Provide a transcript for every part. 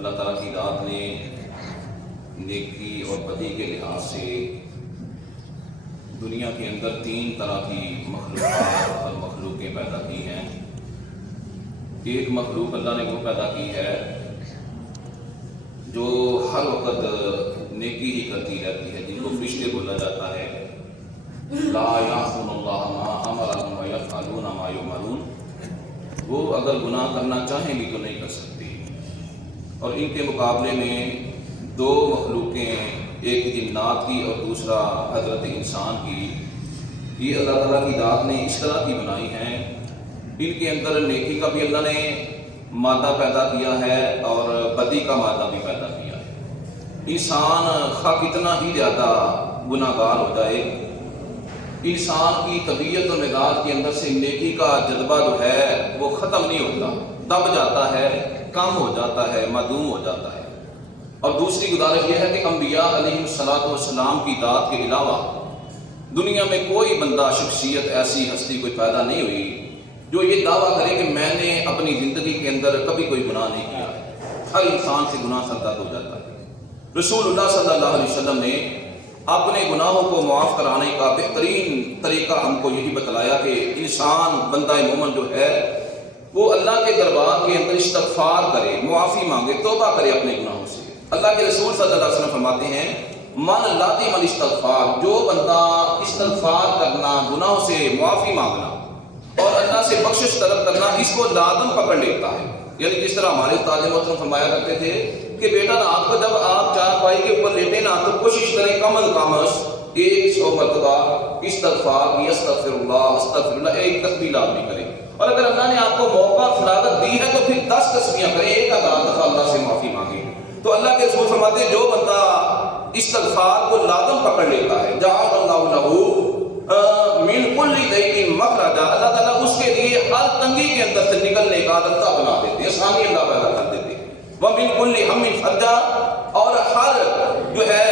اللہ تعالیٰ کی ذات نے نیکی اور بدی کے لحاظ سے دنیا کے اندر 3 طرح کی مخلوقات اور مخلوقیں پیدا کی ہیں۔ ایک مخلوق اللہ نے وہ پیدا کی ہے جو ہر وقت نیکی ہی کرتی رہتی ہے، جن کو فرشتے بولا جاتا ہے۔ لا یعصون اللہ ما امرهم ویفعلون ما یؤمرون، وہ اگر گناہ کرنا چاہیں بھی تو نہیں کر سکتی۔ اور ان کے مقابلے میں 2 مخلوقیں، ایک جنات کی اور دوسرا حضرت انسان کی، یہ اللہ تعالیٰ کی ذات نے اس طرح کی بنائی ہیں، ان کے اندر نیکی کا بھی اللہ نے مادہ پیدا کیا ہے اور بدی کا مادہ بھی پیدا کیا ہے۔ انسان خواہ کتنا ہی زیادہ گناہ گار ہو جائے، انسان کی طبیعت اور مزاج کے اندر سے نیکی کا جذبہ جو ہے وہ ختم نہیں ہوتا، دب جاتا ہے، کم ہو جاتا ہے، معدوم ہو جاتا ہے۔ اور دوسری گزارش یہ ہے کہ انبیاء علیہ السلام کی ذات کے علاوہ دنیا میں کوئی بندہ، شخصیت، ایسی ہستی کوئی پیدا نہیں ہوئی جو یہ دعویٰ کرے کہ میں نے اپنی زندگی کے اندر کبھی کوئی گناہ نہیں کیا ہے۔ ہر انسان سے گناہ سرزد ہو جاتا ہے۔ رسول اللہ صلی اللہ علیہ وسلم نے اپنے گناہوں کو معاف کرانے کا بہترین طریقہ ہم کو یہی بتلایا کہ انسان، بندہ مومن جو ہے، وہ اللہ کے دربار کے اندر استغفار کرے، معافی مانگے، توبہ کرے اپنے گناہوں سے۔ اللہ کے رسول صلی اللہ علیہ وسلم فرماتے ہیں من لازم الاستغفار، جو بندہ استغفار کرنا، گناہوں سے معافی مانگنا اور اللہ سے بخشش طلب کرنا، اس کو لازم پکڑ لیتا ہے۔ یعنی جس طرح ہمارے استاد محترم فرمایا کرتے تھے کہ بیٹا رات کو جب آپ چارپائی کے اوپر لیٹے نا تو کوشش کریں کم از کم 100 مرتبہ استغفار کی، استغفر اللہ، ایک تسبیح لازمی کریں۔ اور اگر اللہ نے آپ کو موقع فراغت دی ہے تو پھر 10 تسبیحاں کریں، 1000 دفعہ اللہ سے معافی مانگیں۔ تو اللہ کے رسول فرماتے ہیں جو بندہ استغفار کو لازم پکڑ لیتا ہے، جعل اللہ لہ من کل ضیق مخرجا، اللہ تعالیٰ اس کے لیے ہر تنگی کے اندر سے نکلنے کا راستہ بنا دیتے ہیں، آسانی اللہ پیدا کر دیتے ہیں۔ وَمِن كُلِّ هَمٍّ فَرَجًا، اور ہر جو ہے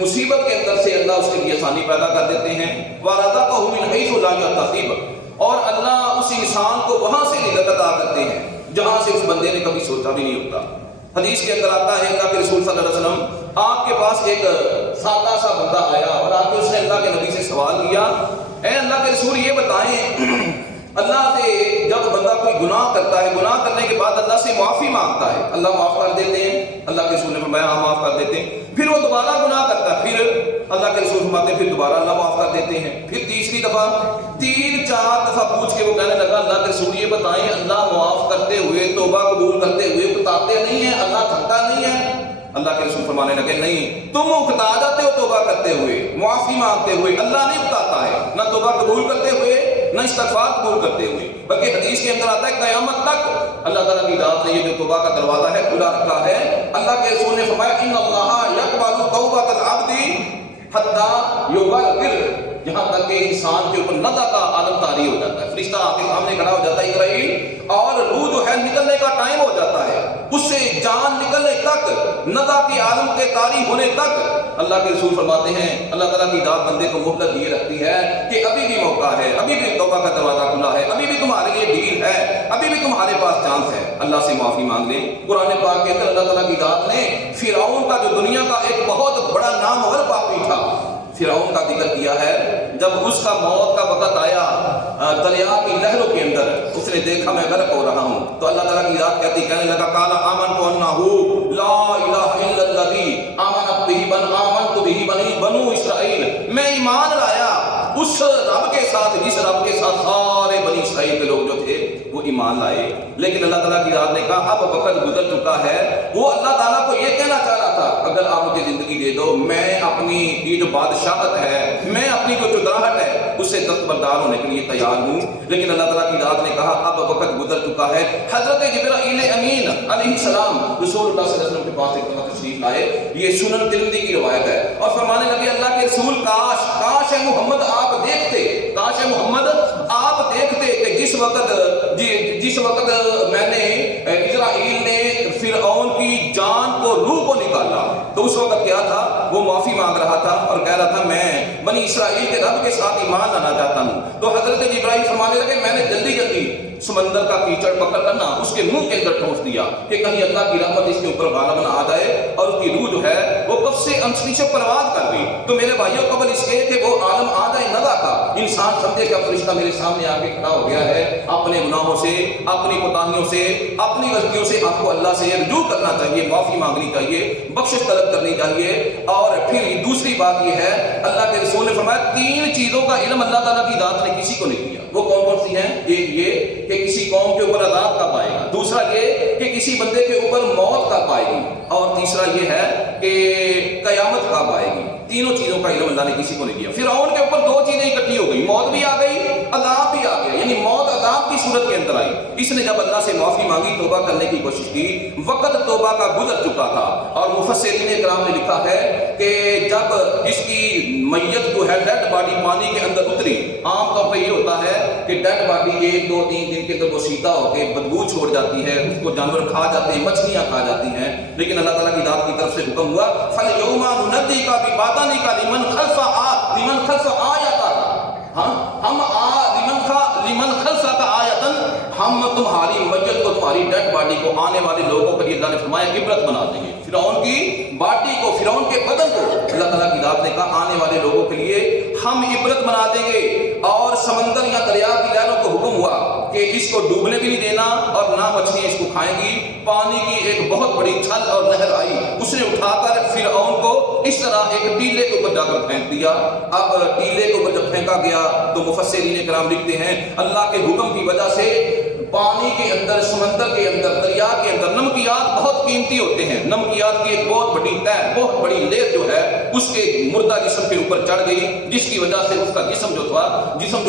مصیبت کے اندر سے اللہ اس کے لیے آسانی پیدا کر دیتے ہیں۔ وَرَزَقَهُ مِنْ حَيْثُ لَا يَحْتَسِبُ، اور اللہ اس انسان کو وہاں سے رزق عطا کرتے ہیں جہاں سے اس بندے نے کبھی سوچا بھی نہیں ہوتا۔ حدیث کے اندر آتا ہے اللہ کے رسول صلی اللہ علیہ وسلم، آپ کے پاس ایک سادہ سا بندہ آیا اور آ کے اس نے اللہ کے نبی سے سوال کیا، اے اللہ کے رسول یہ بتائیں، اللہ سے جب بندہ کوئی گناہ کرتا ہے، گناہ کرنے کے بعد اللہ سے معافی مانگتا ہے، اللہ معاف کر دیتے ہیں؟ اللہ کے رسول نے فرمایا ہاں معاف کر دیتے ہیں۔ پھر وہ دوبارہ گناہ کرتا ہے، پھر اللہ کے رسول فرماتے ہیں پھر دوبارہ اللہ معاف کر دیتے ہیں۔ پھر تیسری دفعہ، 3-4 دفعہ پوچھ کے وہ کہنے لگا اللہ کے رسول یہ بتائیں، اللہ معاف کرتے ہوئے، توبہ قبول کرتے ہوئے بتاتے نہیں ہیں، اللہ تھکتا نہیں ہے؟ اللہ کے رسول فرمانے لگے نہیں، تم اکتا جاتے ہو توبہ کرتے ہوئے، معافی مانگتے ہوئے، اللہ نہیں اکتاتا ہے، نہ توبہ قبول کرتے ہوئے نہ استغفار قبول کرتے ہوئے۔ بلکہ حدیث کے اندر آتا ہے قیامت تک اللہ تعالیٰ کی ذات نے یہ جو توبہ کا دروازہ ہے کھلا رکھا ہے۔ اللہ کے رسول نے فرمایا ان اللہ یقبل توبۃ العبد حتی یغرغر، یہاں تک کہ انسان کے اوپر نزع کا عالم طاری ہو جاتا ہے، فرشتہ آپ کے سامنے کھڑا ہو جاتا ہے اسرائیل، اور روح جو ہے نکلنے کا ٹائم ہو جاتا ہے، اس سے جان نکلنے تک، نزع کے عالم کے طاری ہونے تک اللہ کے رسول فرماتے ہیں اللہ تعالیٰ کی ذات بندے کو مہلت دیے رکھتی ہے کہ ابھی بھی موقع ہے، ابھی بھی توبہ کا دروازہ کھلا ہے، ابھی بھی تمہارے لیے ڈیل ہے، ابھی بھی تمہارے پاس چانس ہے، اللہ سے معافی مانگ لیں۔ قرآن پاک کے اندر اللہ تعالیٰ کی ذات نے فرعون کا جو دنیا کا ایک بہت بڑا نامور پاپی تھا، فرعون کا ذکر کیا ہے۔ جب اس کا موت کا وقت آیا دریا کی لہروں کے اندر، اس نے دیکھا میں غرق ہو رہا ہوں، تو اللہ تعالیٰ کی ذات کہنے لگا قال آمنت انہ لا الہ الا الذی آمنت بہ بنو اسرائیل، میں ایمان لایا اس رب کے ساتھ جس رب کے ساتھ سارے بنی اسرائیل کے لوگ جو تھے وہ ایمان لائے۔ لیکن اللہ تعالیٰ کی ذات نے کہا اب وقت گزر چکا ہے۔ وہ اللہ تعالیٰ کو یہ کہنا چاہ رہا تھا اگر آپ مجھے زندگی دے دو، میں اپنی یہ جو بادشاہت ہے، میں اپنی جو چودراہٹ ہے اس سے دستبردار ہونے کے لیے تیار ہوں۔ لیکن اللہ تعالیٰ کی ذات نے کہا اب وقت گزر چکا ہے۔ حضرت جبرائیل امین علیہ السلام رسول اللہ صلی اللہ علیہ وسلم کے پاس ایک دفعہ تشریف لائے، یہ سنن ترمذی کی روایت ہے، اور فرمانے لگے اللہ کے رسول کاش ہے محمد آپ دیکھتے، کاش ہے محمد آپ دیکھتے کہ جس وقت میں نے اسرائیل نے فرعون کی جان کو، روح کو نکالا، تو اس وقت کیا تھا؟ وہ معافی مانگ رہا تھا اور کہہ رہا تھا میں بنی اسرائیل کے رب کے ساتھ ایمان لانا چاہتا ہوں۔ تو حضرت جبرائیل فرمانے لگے میں نے جلدی سمندر کا کیچڑ پکڑ کر نا اس کے منہ کے اندر ٹھونس دیا کہ کہیں اللہ کی رحمت اس کے اوپر غالب نہ آ جائے، اور اس کی روح جو ہے وہ کب سے انسلی سے پرواز کر گئی۔ تو میرے بھائیوں قبل اس کے کہ وہ عالم آ جائے نہ کا انسان سمجھے کہ اب فرشتہ میرے سامنے آ کے کھڑا ہو گیا ہے، اپنے گناہوں سے، اپنی کوتاہیوں سے، اپنی غلطیوں سے آپ کو اللہ سے رجوع کرنا چاہیے، معافی مانگنی چاہیے، بخشش طلب کرنی چاہیے۔ اور پھر دوسری بات یہ ہے، اللہ کے رسول نے فرمایا 3 چیزوں کا علم اللہ تعالیٰ کی ذات نے کسی کو نہیں دیا۔ وہ کون کون سی ہیں؟ ایک یہ کہ کسی قوم کے اوپر عذاب کب آئے گا، دوسرا یہ کہ کسی بندے کے اوپر موت کب آئے گی، اور تیسرا یہ ہے کہ قیامت کب آئے گی۔ تینوں چیزوں کا علم اللہ نے کسی کو نہیں دیا۔ فرعون کے اوپر 2 چیزیں اکٹھی ہو گئی، موت بھی آ گئی، عذاب بھی آ گیا، یعنی موت عذاب کی صورت کے اندر آئی۔ اس نے جب اللہ سے معافی مانگی، توبہ کرنے کی کوشش کی، وقت توبہ کا گزر چکا تھا۔ اور مفسرین کرام نے لکھا ہے کہ جب اس کی میت جو ہے ڈیڈ باڈی پانی کے اندر اتری، عام طور پہ یہ ہوتا ہے کہ ڈیڈ باڈی 1 2 3 دن کے اندر وہ سیدھا ہو کے بدبو چھوڑ جاتی ہے، اس کو جانور کھا جاتے ہیں، مچھلیاں کھا جاتی ہیں، لیکن اللہ تعالیٰ کی ذات کی طرف سے حکم ہوا فَالْيَوْمَ نُنَجِّيكَ بِبَدَنِكَ لِمَنْ خَلْفَ آیَتَکَ، لمن خلفک آیتن، ہم تمہاری میت کو، تمہاری ڈیڈ باڈی کو آنے والے لوگوں کے لیے اللہ نے فرمایا عبرت بنا دیں گے۔ فرعون کی باڈی کو، فرعون کے بدن کو اللہ تعالیٰ کی ذات نے کہا آنے والے لوگوں کے لیے ہم عبرت بنا دیں گے۔ اور سمندر یا دریا کی لہروں کو حکم ہوا کہ اس کو ڈوبنے بھی نہیں دینا، اور نہ مچھلیاں اس کو کھائیں گی۔ پانی کی ایک بہت بڑی چھل اور نہر آئی، اس نے اٹھا کر فرعون کو اس طرح ایک ٹیلے کے اوپر جا کر پھینک دیا۔ اب ٹیلے کے اوپر جب پھینکا گیا تو مفسرین کرام لکھتے ہیں اللہ کے حکم کی وجہ سے پانی کے اندر، سمندر کے اندر، دریا کے اندر نمکیات بہت قیمتی ہوتے ہیں، نمکیات کی ایک بہت بڑی تہ، بہت بڑی لیر جو ہے اس کے مردہ جسم کے اوپر چڑھ گئی، جس کی وجہ سے اس کا جسم جو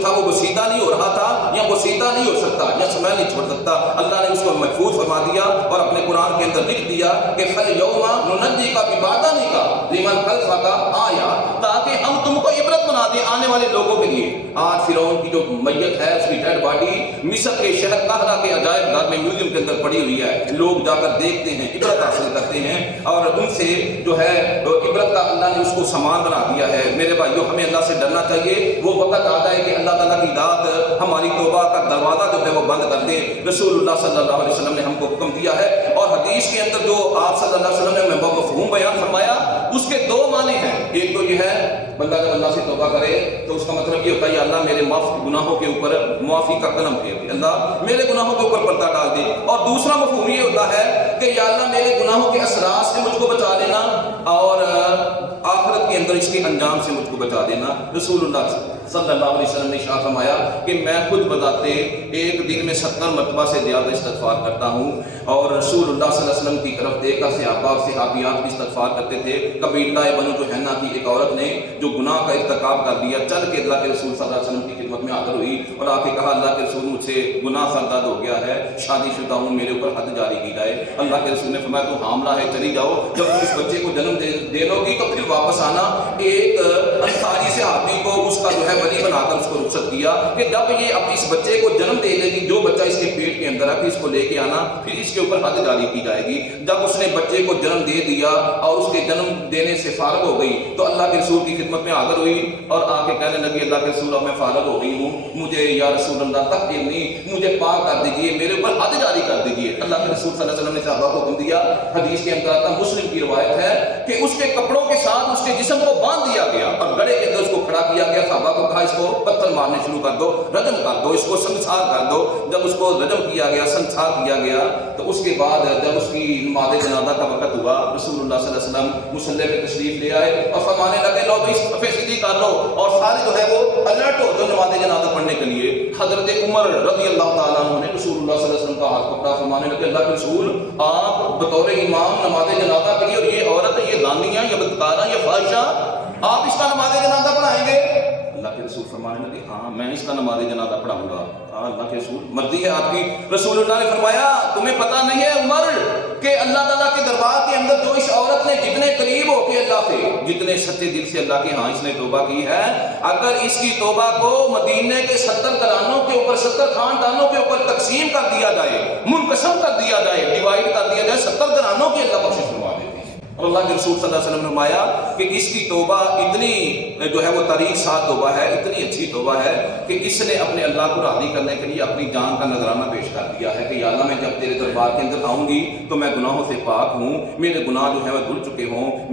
تھا وہ سیدھا نہیں ہو رہا تھا، یا وہ سیدھا نہیں ہو سکتا، یا سمیل نہیں چھوڑ سکتا۔ اللہ نے اس کو محفوظ فرما دیا اور اپنے قرآن کے اندر لکھ دیا کہ فَالْيَوْمَ نُنَجِّيكَ بِبَدَنِكَ لِمَنْ خَلْفَكَ آیَةً، تاکہ ہم تم کو عبرت بنا دیں آنے والے لوگوں کے لیے۔ آج فرعون کی جو میت ہے، اس کی ڈیڈ باڈی مصر کے شہر قاہرہ کے عجائب گھر میں میوزیم کے اندر پڑی ہوئی ہے، لوگ جا کر دیکھتے ہیں، عبرت حاصل کرتے ہیں، اور ان سے جو ہے عبرت کا اللہ نے اس کو سامان بنا دیا ہے۔ میرے بھائیو، ہمیں اللہ سے ڈرنا چاہیے، وہ وقت آ جائے کہ اللہ تعالیٰ کی ذات ہماری توبہ کا دروازہ جو ہے وہ بند کر دے۔ رسول اللہ صلی اللہ علیہ وسلم نے ہم کو حکم دیا ہے، اور حدیث کے اندر جو آپ صلی اللہ علیہ وسلم نے مفہوم بیان فرمایا، اس کے 2 معنی ہیں۔ ایک تو یہ ہے بندہ جب اللہ سے توبہ کرے تو اس کا مطلب یہ ہوتا ہے اللہ میرے گناہوں کے اوپر معافی کا قلم پھیر دے، اللہ میرے گناہوں کے اوپر پردہ ڈال دے۔ اور دوسرا مفہوم یہ ہوتا ہے کہ یا اللہ میرے گناہوں کے اثرات سے مجھ کو بچا لینا، اور آخرت کے اندر اس کے انجام سے مجھ کو بچا دینا۔ رسول اللہ صلی اللہ علیہ وسلم نے ارشاد فرمایا کہ میں خود بذاتے ایک دن میں 70 مرتبہ سے زیادہ استغفار کرتا ہوں، اور رسول اللہ صلی اللہ علیہ وسلم کی طرف دیکھ کر صحابہ اور صحابیات بھی استغفار کرتے تھے۔ قبیلہ بنو جوہینہ کی ایک عورت نے جو گناہ کا ارتکاب کر دیا، چل کے اللہ کے رسول صلی اللہ علیہ وسلم کی خدمت میں حاضر ہوئی اور آ کے کہا اللہ کے رسول مجھ سے گناہ سرزد ہو گیا ہے، شادی شدہ ہوں، میرے اوپر حد جاری کی جائے۔ اللہ کے رسول نے فرمایا تو حاملہ ہے، چلی جاؤ، جب تم اس بچے کو جنم دے لو گی تو پھر واپس آنا۔ ایک انصاری صحابی کو اس کا جو ہے ولی بنا کر اس کو رخصت کیا کہ جب یہ اپنے اس بچے کو جنم دے دے گی، جو بچہ اس کے پیٹ کے اندر ہے، پھر اس کو لے کے آنا، پھر اس کے اوپر حد جاری کی جائے گی۔ جب اس نے بچے کو جنم دے دیا اور اس کے جنم دینے سے فارغ ہو گئی تو اللہ کے رسول کی خدمت میں حاضر ہوئی اور آ کے کہنے لگی اللہ کے رسول اب میں فارغ ہو گئی ہوں، مجھے یا رسول اللہ تک نہیں، مجھے پاک کر دیجیے، میرے اوپر حد جاری کر دیجیے۔ اللہ کے رسول صلی اللہ علیہ وسلم نے صحابہ کو حکم دیا، حدیث کے اندر آتا، مسلم کی روایت ہے کہ اس کے کپڑوں کے ساتھ اس کے جسم کو باندھ دیا گیا اور گڑھے کے اندر اس کو کھڑا کیا گیا۔ صحابہ کو کہا اس کو پتھر مارنے شروع کر دو، رجم کر دو، اس کو سنسار کر دو۔ جب اس کو رجم کیا گیا، سنسار کیا گیا، تو اس کے بعد جب اس کی نماز جنازہ کا وقت ہوا، رسول اللہ صلی اللہ علیہ وسلم مصلی پہ تشریف لے آئے اور فرمانے لگے لو بھی صفے سیدھی کر لو، اور سارے جو ہے وہ الرٹ ہو جو نماز جنازہ پڑھنے کے لیے۔ حضرت عمر رضی اللہ تعالیٰ عنہ نے رسول اللہ صلی اللہ علیہ وسلم کا ہاتھ پکڑا، فرمانے لگے اللہ کے رسول آپ بطور امام نماز جنازہ کے لیے، اور یہ عورت، یہ زانیہ، یہ بدکارہ، یہ فاحشہ، آپ اس کا نماز جنازہ پڑھائیں گے؟ اللہ کے رسول فرمانے لگے ہاں میں اس کا نماز جنازہ پڑھاؤں گا۔ اللہ کے رسول مرضی ہے آپ کی۔ رسول اللہ نے فرمایا تمہیں پتہ نہیں ہے عمر کہ اللہ تعالیٰ کے دربار کے اندر جو اس عورت نے جتنے قریب ہو کے اللہ سے، جتنے سچے دل سے اللہ کے ہاں اس نے توبہ کی ہے، اگر اس کی توبہ کو مدینے کے 70 گھرانوں کے اوپر، 70 خاندانوں کے اوپر تقسیم کر دیا جائے، منقسم کر دیا جائے، ڈیوائڈ کر دیا جائے، 70 گھرانوں کی اللہ بخشش فرما دیتی ہے۔ اور اللہ کے رسول صلی اللہ علیہ وسلم نے فرمایا کہ اس کی توبہ اتنی جو ہے وہ طریق سات توبہ ہے، اتنی اچھی توبہ ہے کہ اس نے اپنے اللہ کو راضی کرنے کے لیے اپنی جان کا نذرانہ پیش کر دیا ہے کہ یا اللہ میں جب تیرے دربار کے اندر آؤں گی تو میں گناہوں سے پاک ہوں، میرے گناہ جو ہے وہ دھل چکے ہوں،